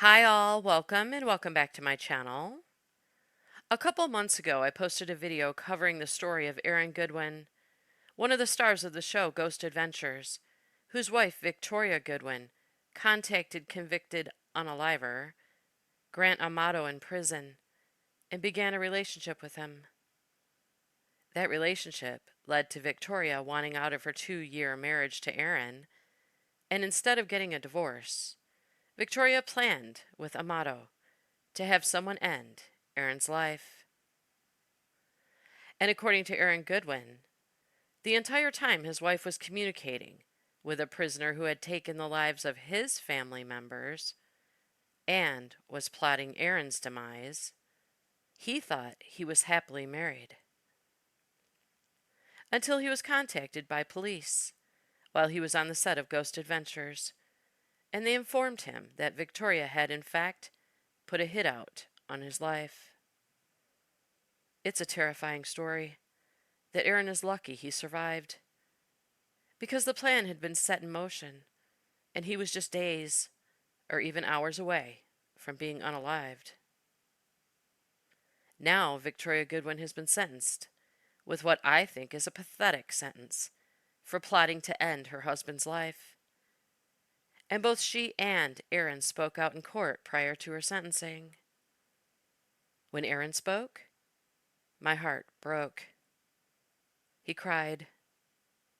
Hi all, welcome and welcome back to my channel. A couple months ago, I posted a video covering the story of Aaron Goodwin, one of the stars of the show Ghost Adventures, whose wife, Victoria Goodwin, contacted convicted unaliver Grant Amato in prison and began a relationship with him. That relationship led to Victoria wanting out of her 2-year marriage to Aaron, and instead of getting a divorce, Victoria planned with Amato to have someone end Aaron's life. And according to Aaron Goodwin, the entire time his wife was communicating with a prisoner who had taken the lives of his family members and was plotting Aaron's demise, he thought he was happily married. Until he was contacted by police while he was on the set of Ghost Adventures, and they informed him that Victoria had, in fact, put a hit out on his life. It's a terrifying story that Aaron is lucky he survived, because the plan had been set in motion, and he was just days or even hours away from being unalived. Now, Victoria Goodwin has been sentenced with what I think is a pathetic sentence for plotting to end her husband's life. And both she and Aaron spoke out in court prior to her sentencing. When Aaron spoke, my heart broke. He cried.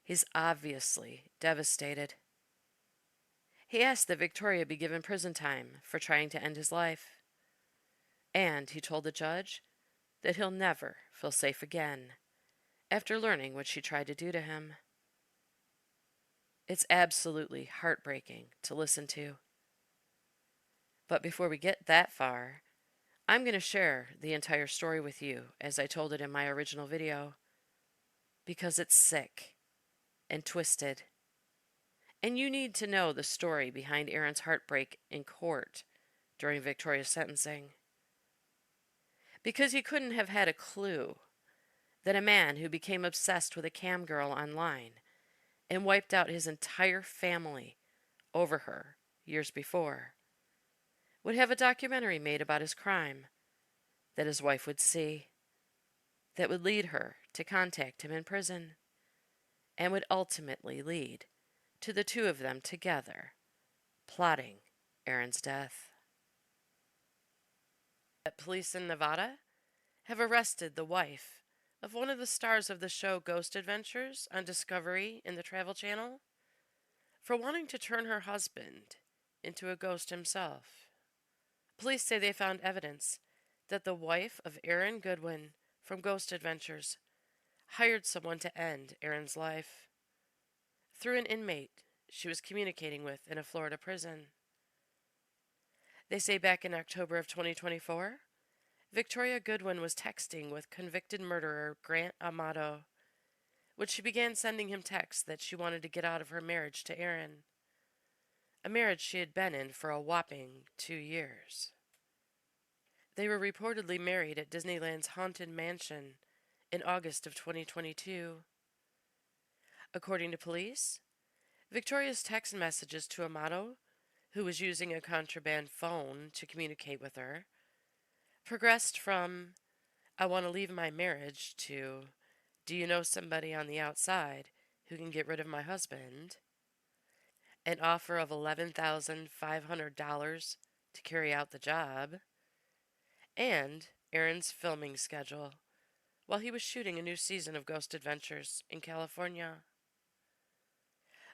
He's obviously devastated. He asked that Victoria be given prison time for trying to end his life. And he told the judge that he'll never feel safe again after learning what she tried to do to him. It's absolutely heartbreaking to listen to. But before we get that far, I'm going to share the entire story with you as I told it in my original video, because it's sick and twisted. And you need to know the story behind Aaron's heartbreak in court during Victoria's sentencing. Because he couldn't have had a clue that a man who became obsessed with a cam girl online and wiped out his entire family over her years before would have a documentary made about his crime that his wife would see, that would lead her to contact him in prison, and would ultimately lead to the two of them together plotting Aaron's death. Police in Nevada have arrested the wife of one of the stars of the show Ghost Adventures on Discovery in the Travel Channel for wanting to turn her husband into a ghost himself. Police say they found evidence that the wife of Aaron Goodwin from Ghost Adventures hired someone to end Aaron's life through an inmate she was communicating with in a Florida prison. They say back in October of 2024, Victoria Goodwin was texting with convicted murderer Grant Amato, when she began sending him texts that she wanted to get out of her marriage to Aaron, a marriage she had been in for a whopping 2 years. They were reportedly married at Disneyland's Haunted Mansion in August of 2022. According to police, Victoria's text messages to Amato, who was using a contraband phone to communicate with her, progressed from, "I want to leave my marriage," to, "Do you know somebody on the outside who can get rid of my husband?" An offer of $11,500 to carry out the job, and Aaron's filming schedule while he was shooting a new season of Ghost Adventures in California.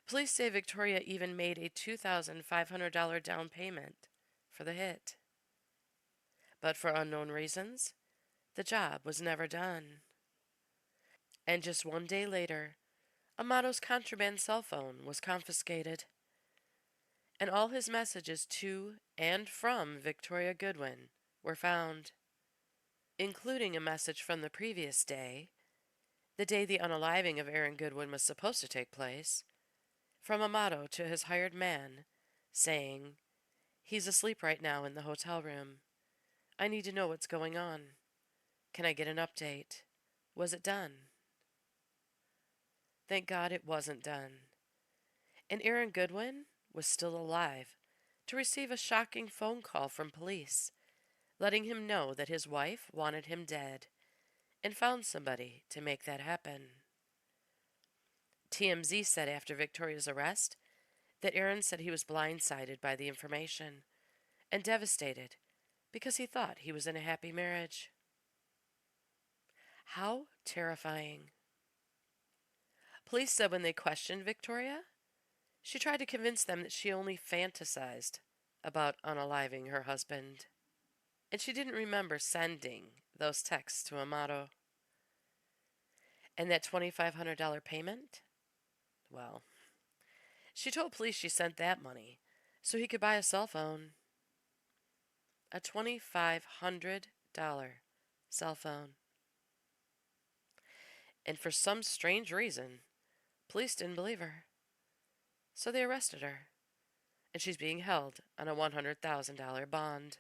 Police say Victoria even made a $2,500 down payment for the hit. But for unknown reasons, the job was never done. And just 1 day later, Amato's contraband cell phone was confiscated, and all his messages to and from Victoria Goodwin were found, including a message from the previous day, the day the unaliving of Aaron Goodwin was supposed to take place, from Amato to his hired man, saying, "He's asleep right now in the hotel room. I need to know what's going on. Can I get an update? Was it done?" Thank God it wasn't done. And Aaron Goodwin was still alive to receive a shocking phone call from police, letting him know that his wife wanted him dead and found somebody to make that happen. TMZ said after Victoria's arrest that Aaron said he was blindsided by the information and devastated because he thought he was in a happy marriage. How terrifying. Police said when they questioned Victoria, she tried to convince them that she only fantasized about unaliving her husband, and she didn't remember sending those texts to Amato. And that $2,500 payment? Well, she told police she sent that money so he could buy a cell phone. A $2,500 cell phone. And for some strange reason, police didn't believe her. So they arrested her, and she's being held on a $100,000 bond.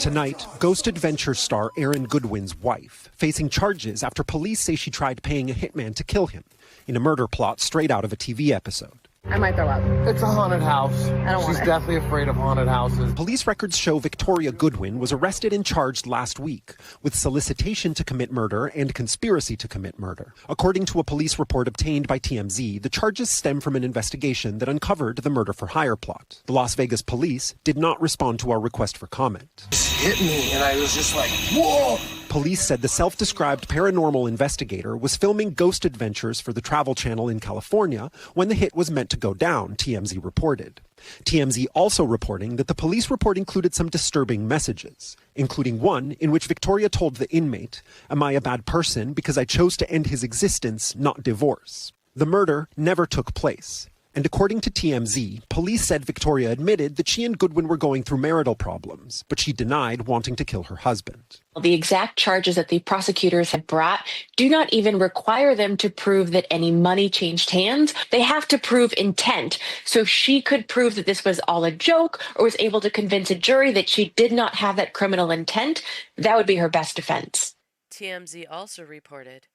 Tonight, Ghost Adventure star Aaron Goodwin's wife, facing charges after police say she tried paying a hitman to kill him in a murder plot straight out of a TV episode. I might throw up. It's a haunted house. I don't want She's it. definitely afraid of haunted houses. Police records show Victoria Goodwin was arrested and charged last week with solicitation to commit murder and conspiracy to commit murder. According to a police report obtained by TMZ, the charges stem from an investigation that uncovered the murder-for-hire plot. The Las Vegas police did not respond to our request for comment. It hit me, and I was just like, whoa! Police said the self-described paranormal investigator was filming Ghost Adventures for the Travel Channel in California when the hit was meant to go down, TMZ reported. TMZ also reporting that the police report included some disturbing messages, including one in which Victoria told the inmate, "Am I a bad person because I chose to end his existence, not divorce?" The murder never took place. And according to TMZ, police said Victoria admitted that she and Goodwin were going through marital problems, but she denied wanting to kill her husband. The exact charges that the prosecutors have brought do not even require them to prove that any money changed hands. They have to prove intent. So if she could prove that this was all a joke or was able to convince a jury that she did not have that criminal intent, that would be her best defense. TMZ also reported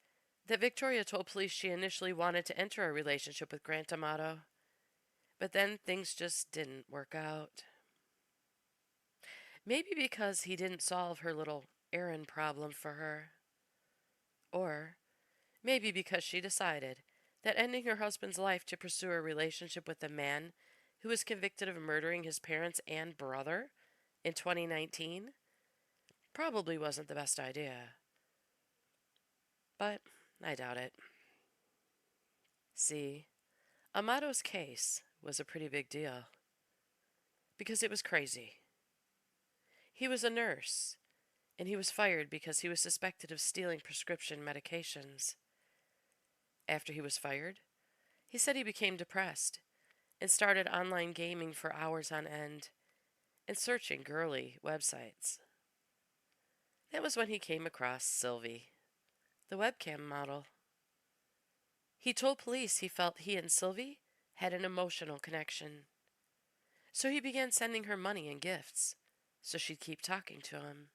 that Victoria told police she initially wanted to enter a relationship with Grant Amato, but then things just didn't work out. Maybe because he didn't solve her little errand problem for her. Or maybe because she decided that ending her husband's life to pursue a relationship with a man who was convicted of murdering his parents and brother in 2019 probably wasn't the best idea. But I doubt it. See, Amato's case was a pretty big deal because it was crazy. He was a nurse, and he was fired because he was suspected of stealing prescription medications. After he was fired, he said he became depressed and started online gaming for hours on end and searching girly websites. That was when he came across Sylvie, the webcam model. He told police he felt he and Sylvie had an emotional connection. So he began sending her money and gifts so she'd keep talking to him.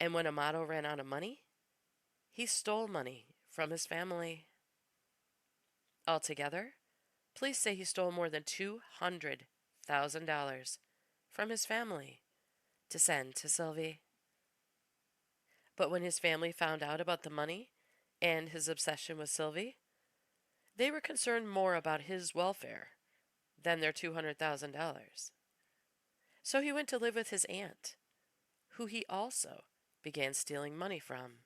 And when Amato ran out of money, he stole money from his family. Altogether, police say he stole more than $200,000 from his family to send to Sylvie. But when his family found out about the money and his obsession with Sylvie, they were concerned more about his welfare than their $200,000. So he went to live with his aunt, who he also began stealing money from.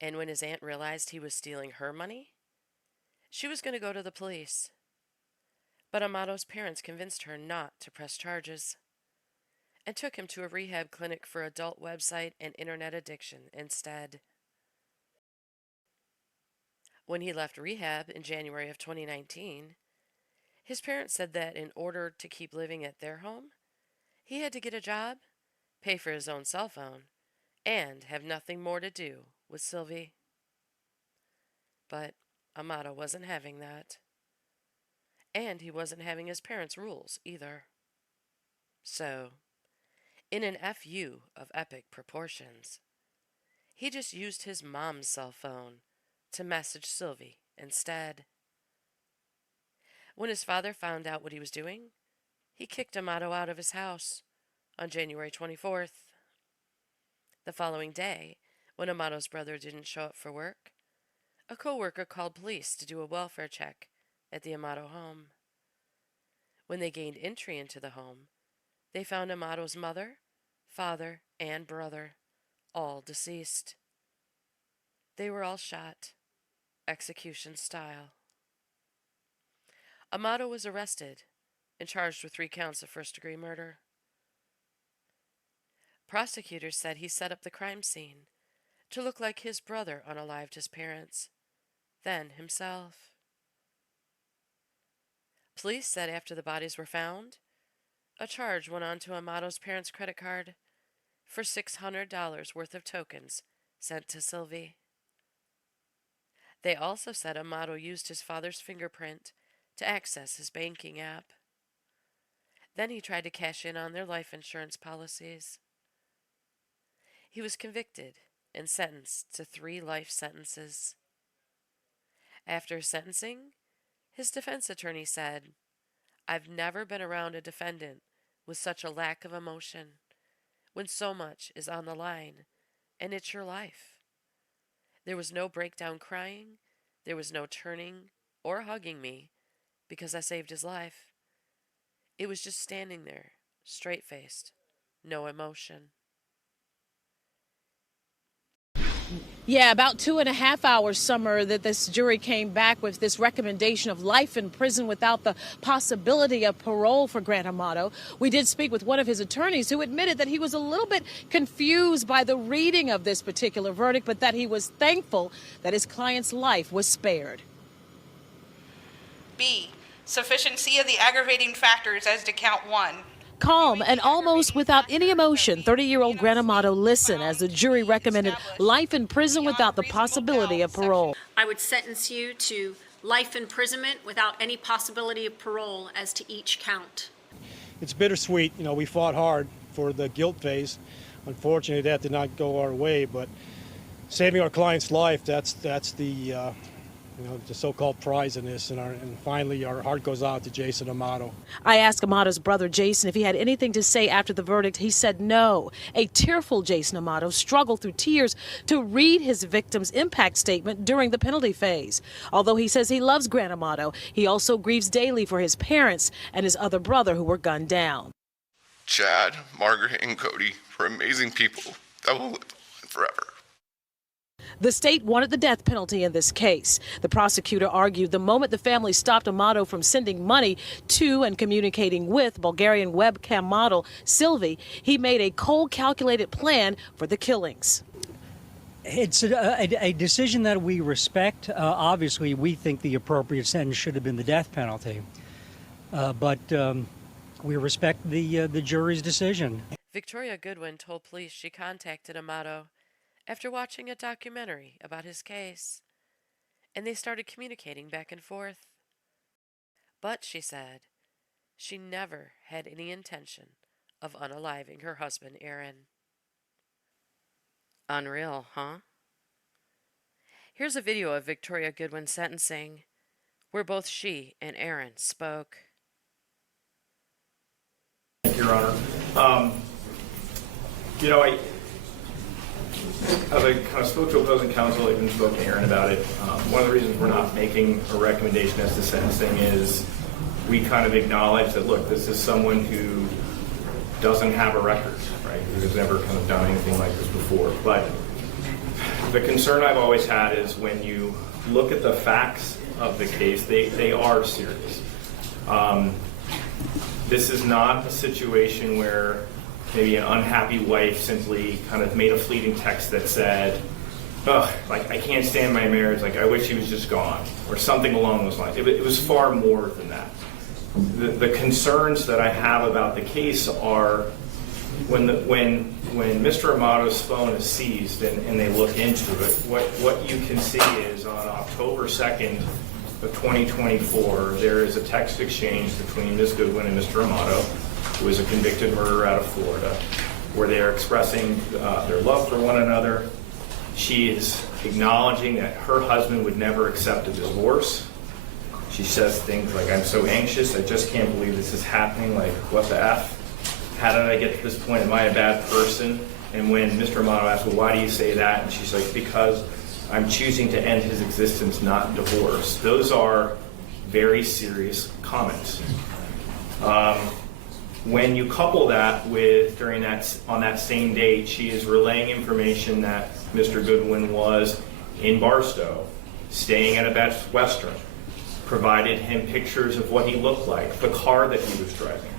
And when his aunt realized he was stealing her money, she was going to go to the police. But Amato's parents convinced her not to press charges and took him to a rehab clinic for adult website and internet addiction instead. When he left rehab in January of 2019, his parents said that in order to keep living at their home, he had to get a job, pay for his own cell phone, and have nothing more to do with Sylvie. But Amato wasn't having that. And he wasn't having his parents' rules either. So, in an FU of epic proportions, he just used his mom's cell phone to message Sylvie instead. When his father found out what he was doing, he kicked Amato out of his house on January 24th. The following day, when Amato's brother didn't show up for work, a co-worker called police to do a welfare check at the Amato home. When they gained entry into the home, they found Amato's mother, father, and brother, all deceased. They were all shot, execution style. Amato was arrested and charged with 3 counts of first-degree murder. Prosecutors said he set up the crime scene to look like his brother unalived his parents, then himself. Police said after the bodies were found, a charge went onto Amato's parents' credit card for $600 worth of tokens sent to Sylvie. They also said Amato used his father's fingerprint to access his banking app. Then he tried to cash in on their life insurance policies. He was convicted and sentenced to 3 life sentences. After sentencing, his defense attorney said, "I've never been around a defendant with such a lack of emotion when so much is on the line, and it's your life. There was no breakdown crying, there was no turning or hugging me because I saved his life. It was just standing there, straight-faced, no emotion." Yeah, about 2.5 hours, Summer, that this jury came back with this recommendation of life in prison without the possibility of parole for Grant Amato. We did speak with one of his attorneys who admitted that he was a little bit confused by the reading of this particular verdict, but that he was thankful that his client's life was spared. B, sufficiency of the aggravating factors as to count 1. Calm and almost without any emotion, 30-year-old Grant Amato listened as the jury recommended life in prison without the possibility of parole. I would sentence you to life imprisonment without any possibility of parole as to each count. It's bittersweet. You know, we fought hard for the guilt phase. Unfortunately, that did not go our way, but saving our client's life, that's the the so-called prize in this, and finally our heart goes out to Jason Amato. I asked Amato's brother Jason if he had anything to say after the verdict. He said no. A tearful Jason Amato struggled through tears to read his victim's impact statement during the penalty phase. Although he says he loves Grant Amato, he also grieves daily for his parents and his other brother who were gunned down. Chad, Margaret, and Cody were amazing people that will live on forever. The state wanted the death penalty in this case. The prosecutor argued the moment the family stopped Amato from sending money to and communicating with Bulgarian webcam model Sylvie, he made a cold, calculated plan for the killings. It's a decision that we respect. Obviously, we think the appropriate sentence should have been the death penalty, but we respect the jury's decision. Victoria Goodwin told police she contacted Amato after watching a documentary about his case, and they started communicating back and forth. But, she said, she never had any intention of unaliving her husband, Aaron. Unreal, huh? Here's a video of Victoria Goodwin's sentencing, where both she and Aaron spoke. Thank you, Your Honor. As I kind of spoke to opposing counsel, I even spoke to Aaron about it. One of the reasons we're not making a recommendation as to sentencing is we kind of acknowledge that, look, this is someone who doesn't have a record, right? Who's never kind of done anything like this before. But the concern I've always had is when you look at the facts of the case, they are serious. This is not a situation where maybe an unhappy wife simply kind of made a fleeting text that said, "Oh, like I can't stand my marriage. Like I wish he was just gone," or something along those lines. It was far more than that. The concerns that I have about the case are when Mr. Amato's phone is seized and they look into it. What you can see is on October 2nd of 2024, there is a text exchange between Ms. Goodwin and Mr. Amato, who is a convicted murderer out of Florida, where they are expressing their love for one another. She is acknowledging that her husband would never accept a divorce. She says things like, I'm so anxious, I just can't believe this is happening, like, what the F? How did I get to this point? Am I a bad person? And when Mr. Amato asks, well, why do you say that? And she's like, because I'm choosing to end his existence, not divorce. Those are very serious comments. When you couple that with, on that same date, she is relaying information that Mr. Goodwin was in Barstow, staying at a Best Western, provided him pictures of what he looked like, the car that he was driving,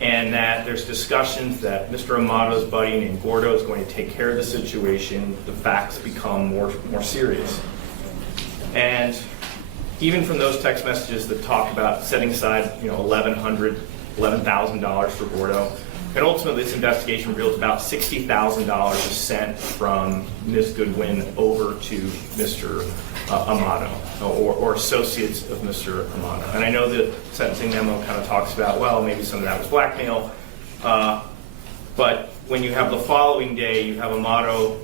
and that there's discussions that Mr. Amato's buddy named Gordo is going to take care of the situation, the facts become more serious. And even from those text messages that talk about setting aside, $11,000 for Gordo, and ultimately this investigation reveals about $60,000 is sent from Ms. Goodwin over to Mr. Amato, or associates of Mr. Amato. And I know the sentencing memo kind of talks about, well, maybe some of that was blackmail, but when you have the following day, you have Amato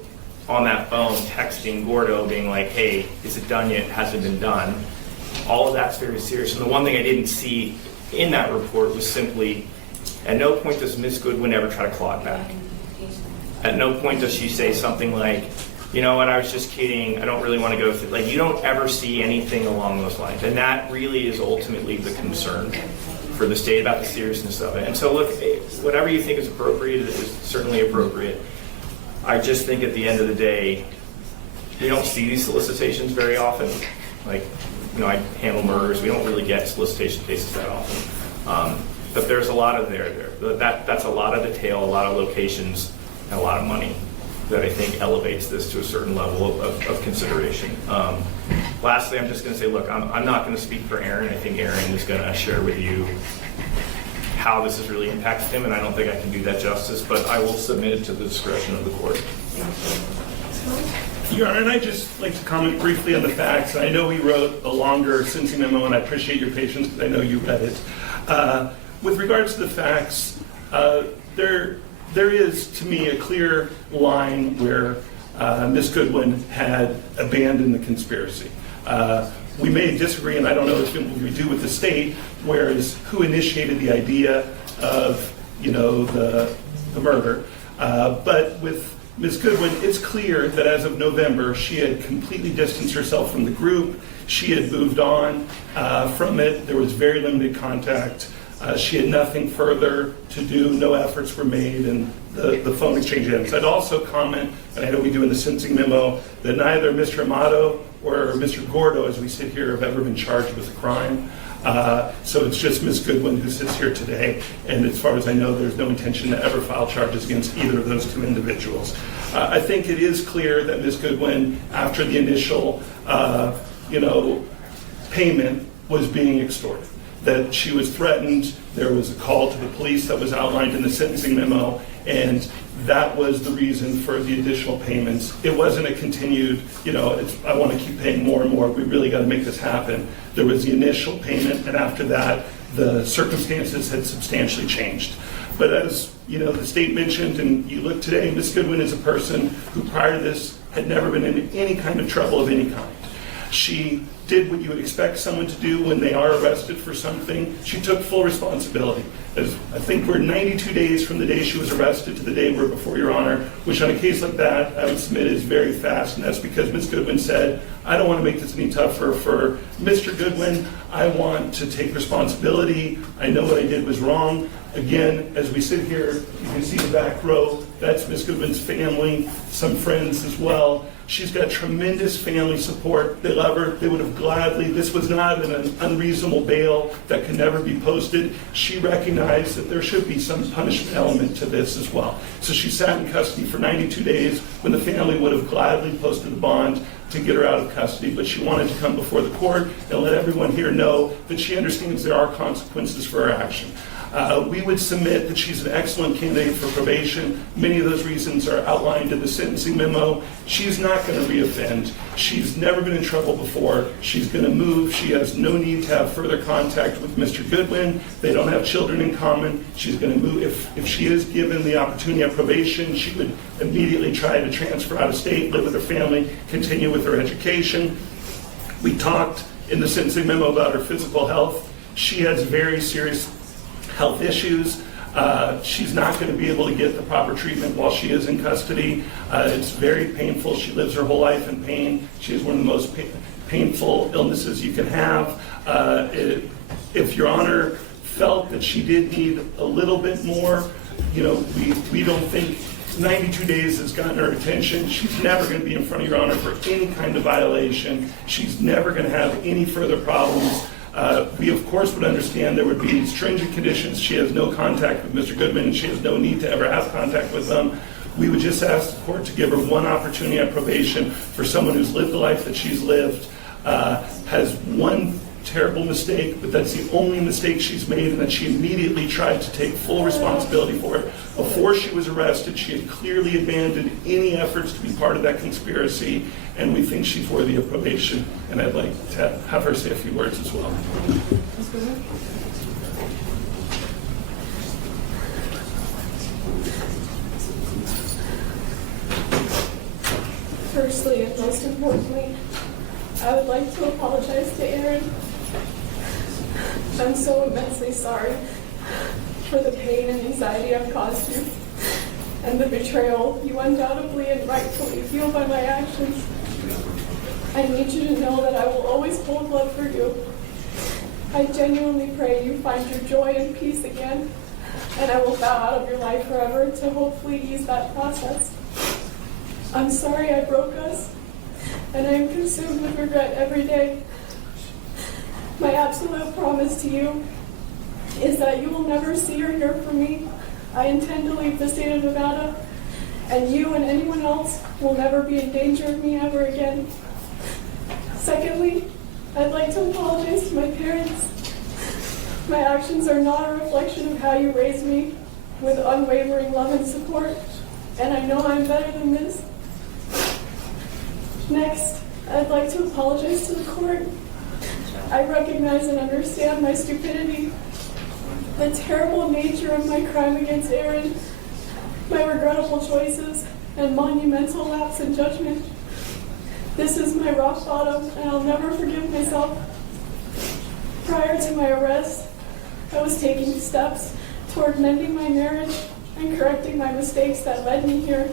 on that phone texting Gordo being like, hey, is it done yet? Hasn't been done. All of that's very serious. And the one thing I didn't see in that report was simply, at no point does Ms. Goodwin ever try to claw it back. At no point does she say something like, you know what, I was just kidding, I don't really want to go through, like, you don't ever see anything along those lines. And that really is ultimately the concern for the state about the seriousness of it. And so look, whatever you think is appropriate is certainly appropriate. I just think at the end of the day, we don't see these solicitations very often. Like, I handle murders, we don't really get solicitation cases that often. But there's a lot of there. That's a lot of detail, a lot of locations, and a lot of money that I think elevates this to a certain level of consideration. Lastly, I'm just going to say, look, I'm not going to speak for Aaron. I think Aaron is going to share with you how this has really impacted him, and I don't think I can do that justice, but I will submit it to the discretion of the court. Your Honor, and I'd just like to comment briefly on the facts. I know we wrote a longer sentencing memo, and I appreciate your patience because I know you read it. With regards to the facts, there is, to me, a clear line where Ms. Goodwin had abandoned the conspiracy. We may disagree, and I don't know what we do with the state, whereas who initiated the idea of, the murder. But with Ms. Goodwin, it's clear that as of November, she had completely distanced herself from the group. She had moved on from it. There was very limited contact. She had nothing further to do. No efforts were made, and the phone exchange ends. I'd also comment, and I know we do in the sentencing memo, that neither Mr. Amato or Mr. Gordo, as we sit here, have ever been charged with a crime. So it's just Ms. Goodwin who sits here today, and as far as I know, there's no intention to ever file charges against either of those two individuals. I think it is clear that Ms. Goodwin, after the initial, payment, was being extorted, that she was threatened. There was a call to the police that was outlined in the sentencing memo, and that was the reason for the additional payments. It wasn't a continued, I want to keep paying more and more. We really got to make this happen. There was the initial payment, and after that, the circumstances had substantially changed. But as the state mentioned, and you look today, Ms. Goodwin is a person who prior to this had never been in any kind of trouble of any kind. She did what you would expect someone to do when they are arrested for something. She took full responsibility. As I think we're 92 days from the day she was arrested to the day we're before Your Honor, which on a case like that, I would submit is very fast, and that's because Ms. Goodwin said, I don't want to make this any tougher for Mr. Goodwin. I want to take responsibility. I know what I did was wrong. Again, as we sit here, you can see the back row. That's Ms. Goodwin's family, some friends as well. She's got tremendous family support. They love her. They would have gladly, this was not an unreasonable bail that can never be posted. She recognized that there should be some punishment element to this as well. So she sat in custody for 92 days when the family would have gladly posted the bond to get her out of custody, but she wanted to come before the court and let everyone here know that she understands there are consequences for her action. We would submit that she's an excellent candidate for probation. Many of those reasons are outlined in the sentencing memo. She's not going to reoffend. She's never been in trouble before. She's going to move. She has no need to have further contact with Mr. Goodwin. They don't have children in common. She's going to move. If she is given the opportunity of probation, she would immediately try to transfer out of state, live with her family, continue with her education. We talked in the sentencing memo about her physical health. She has very serious health issues. She's not going to be able to get the proper treatment while she is in custody. It's very painful. She lives her whole life in pain. She has one of the most painful illnesses you can have. If Your Honor felt that she did need a little bit more, we don't think 92 days has gotten her attention. She's never going to be in front of Your Honor for any kind of violation. She's never going to have any further problems. We, of course, would understand there would be stringent conditions. She has no contact with Mr. Goodwin, and she has no need to ever have contact with them. We would just ask the court to give her one opportunity at probation for someone who's lived the life that she's lived, has one terrible mistake, but that's the only mistake she's made, and that she immediately tried to take full responsibility for it. Before she was arrested, she had clearly abandoned any efforts to be part of that conspiracy, and we think she's worthy of probation, and I'd like to have her say a few words as well. Firstly, and most importantly, I would like to apologize to Aaron. I'm so immensely sorry for the pain and anxiety I've caused you, and the betrayal you undoubtedly and rightfully feel by my actions. I need you to know that I will always hold love for you. I genuinely pray you find your joy and peace again, and I will bow out of your life forever to hopefully ease that process. I'm sorry I broke us, and I am consumed with regret every day. My absolute promise to you is that you will never see or hear from me. I intend to leave the state of Nevada, and you and anyone else will never be in danger of me ever again. Secondly, I'd like to apologize to my parents. My actions are not a reflection of how you raised me, with unwavering love and support, and I know I'm better than this. Next, I'd like to apologize to the court. I recognize and understand my stupidity, the terrible nature of my crime against Aaron, my regrettable choices, and monumental lapse in judgment. This is my rock bottom, and I'll never forgive myself. Prior to my arrest, I was taking steps toward mending my marriage and correcting my mistakes that led me here.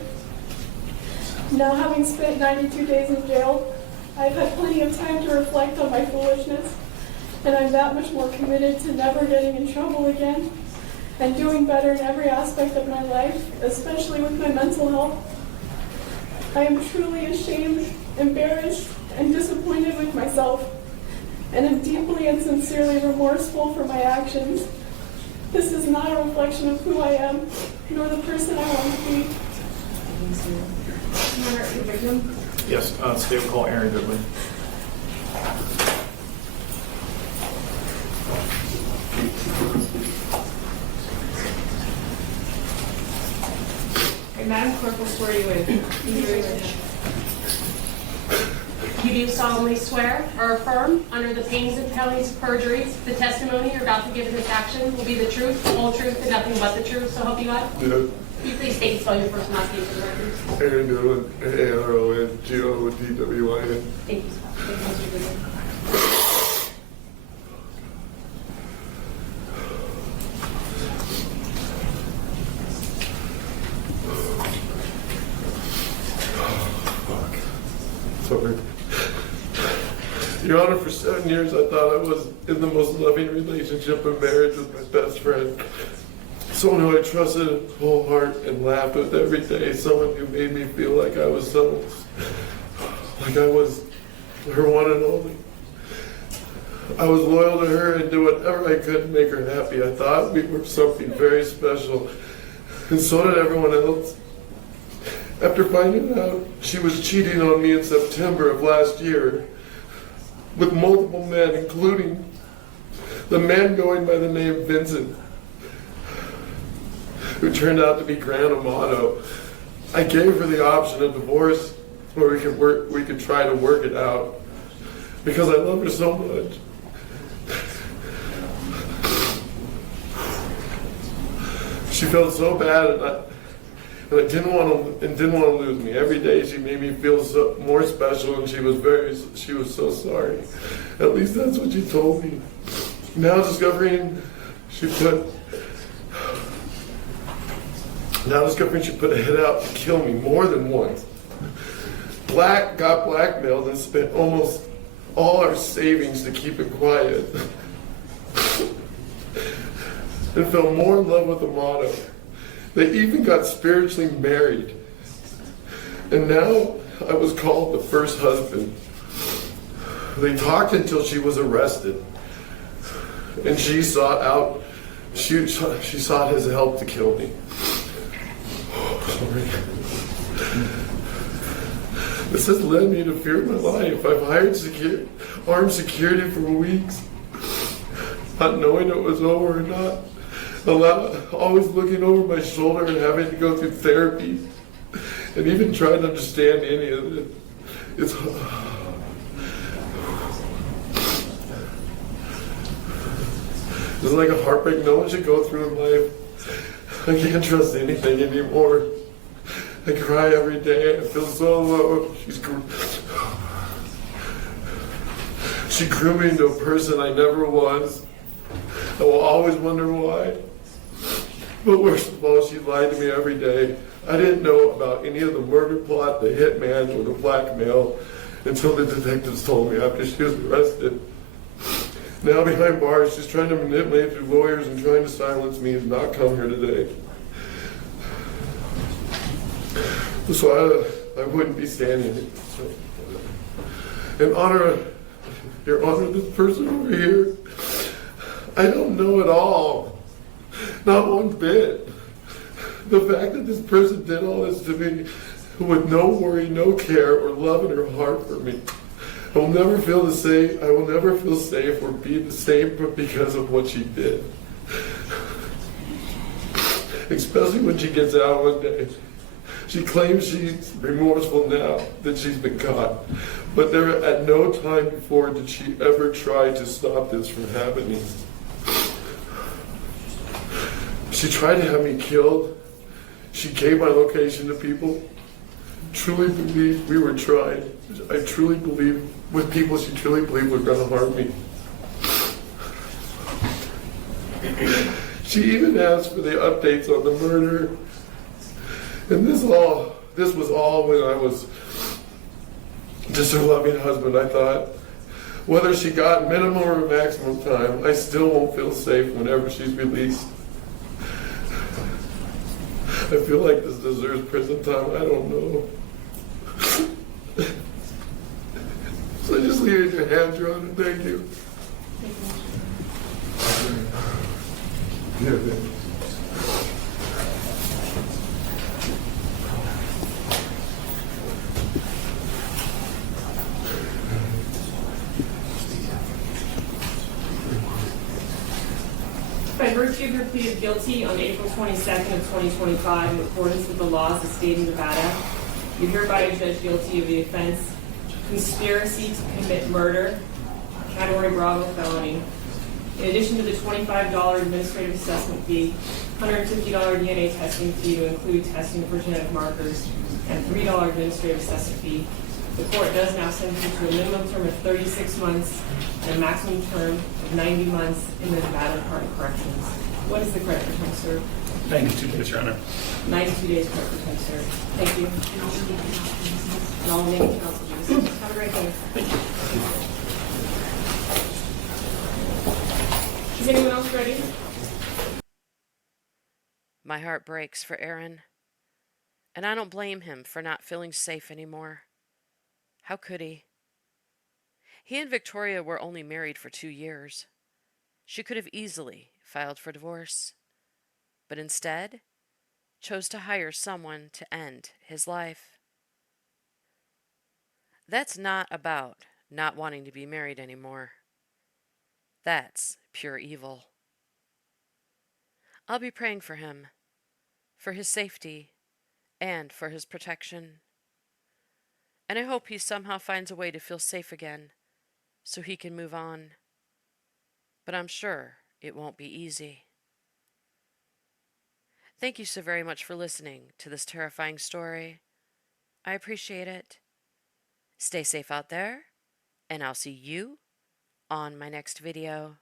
Now, having spent 92 days in jail, I've had plenty of time to reflect on my foolishness, and I'm that much more committed to never getting in trouble again and doing better in every aspect of my life, especially with my mental health. I am truly ashamed, embarrassed, and disappointed with myself, and am deeply and sincerely remorseful for my actions. This is not a reflection of who I am, nor the person I want to be. Yes, state will call Aaron Goodwin. Madam Clerk will swear you in. You do solemnly swear or affirm, under the pains and penalties of perjury, the testimony you're about to give in this action will be the truth, the whole truth, and nothing but the truth, so help you God? Yeah. Can you please state and spell your first and last name for the record? Aaron Goodwin, ARONGODWIN. Thank you, sir. Thank you, Mr. Goodwin. Sorry. Your Honor, for 7 years I thought I was in the most loving relationship and marriage with my best friend. Someone who I trusted whole heart and laughed with every day. Someone who made me feel like I was like I was her one and only. I was loyal to her and did whatever I could to make her happy. I thought we were something very special, and so did everyone else. After finding out she was cheating on me in September of last year with multiple men, including the man going by the name Vincent, who turned out to be Grant Amato, I gave her the option of divorce where we could try to work it out, because I love her so much. She felt so bad, and I didn't want to lose me. Every day she made me feel more special, and she was so sorry. At least that's what she told me. Now discovering she put a hit out to kill me more than once. Got blackmailed and spent almost all our savings to keep it quiet. And fell more in love with Amato. They even got spiritually married. And now I was called the first husband. They talked until she was arrested. And she sought his help to kill me. Sorry. This has led me to fear my life. I've hired armed security for weeks, not knowing it was over or not. Always looking over my shoulder and having to go through therapy, and even trying to understand any of it. It's like a heartbreak no one should go through in life. I can't trust anything anymore. I cry every day. I feel so alone. She grew me into a person I never was. I will always wonder why. But worst of all, she lied to me every day. I didn't know about any of the murder plot, the hitman, or the blackmail until the detectives told me after she was arrested. Now behind bars, she's trying to manipulate through lawyers and trying to silence me and not come here today. So I wouldn't be standing here. So, Your Honor, this person over here, I don't know at all. Not one bit. The fact that this person did all this to me with no worry, no care, or love in her heart for me. I will never feel safe or be the same because of what she did. Especially when she gets out one day. She claims she's remorseful now that she's been caught, but there at no time before did she ever try to stop this from happening. She tried to have me killed. She gave my location to people. Truly believed we were trying. I truly believe with people she truly believed were going to harm me. She even asked for the updates on the murder. And this was all when I was just her loving husband. I thought, whether she got minimum or maximum time, I still won't feel safe whenever she's released. I feel like this deserves prison time. I don't know. So I just leave it in your hands, Your Honor. Thank you. Yeah, By virtue of your plea of guilty on April 22nd of 2025, in accordance with the laws of the state of Nevada, you hereby judge guilty of the offense conspiracy to commit murder, category Bravo felony. In addition to the $25 administrative assessment fee, $150 DNA testing fee to include testing for genetic markers, and $3 administrative assessment fee, the court does now sentence you to a minimum term of 36 months and a maximum term of 90 months in the Nevada Department of Corrections. What is the correct term, sir? 92 days, Your Honor. 92 days correct term, sir. Thank you. And all remaining counsel. Have a great day. Is anyone else ready? My heart breaks for Aaron, and I don't blame him for not feeling safe anymore. How could he? He and Victoria were only married for 2 years. She could have easily filed for divorce, but instead chose to hire someone to end his life. That's not about not wanting to be married anymore. That's pure evil. I'll be praying for him, for his safety, and for his protection. And I hope he somehow finds a way to feel safe again, so he can move on. But I'm sure it won't be easy. Thank you so very much for listening to this terrifying story. I appreciate it. Stay safe out there, and I'll see you on my next video.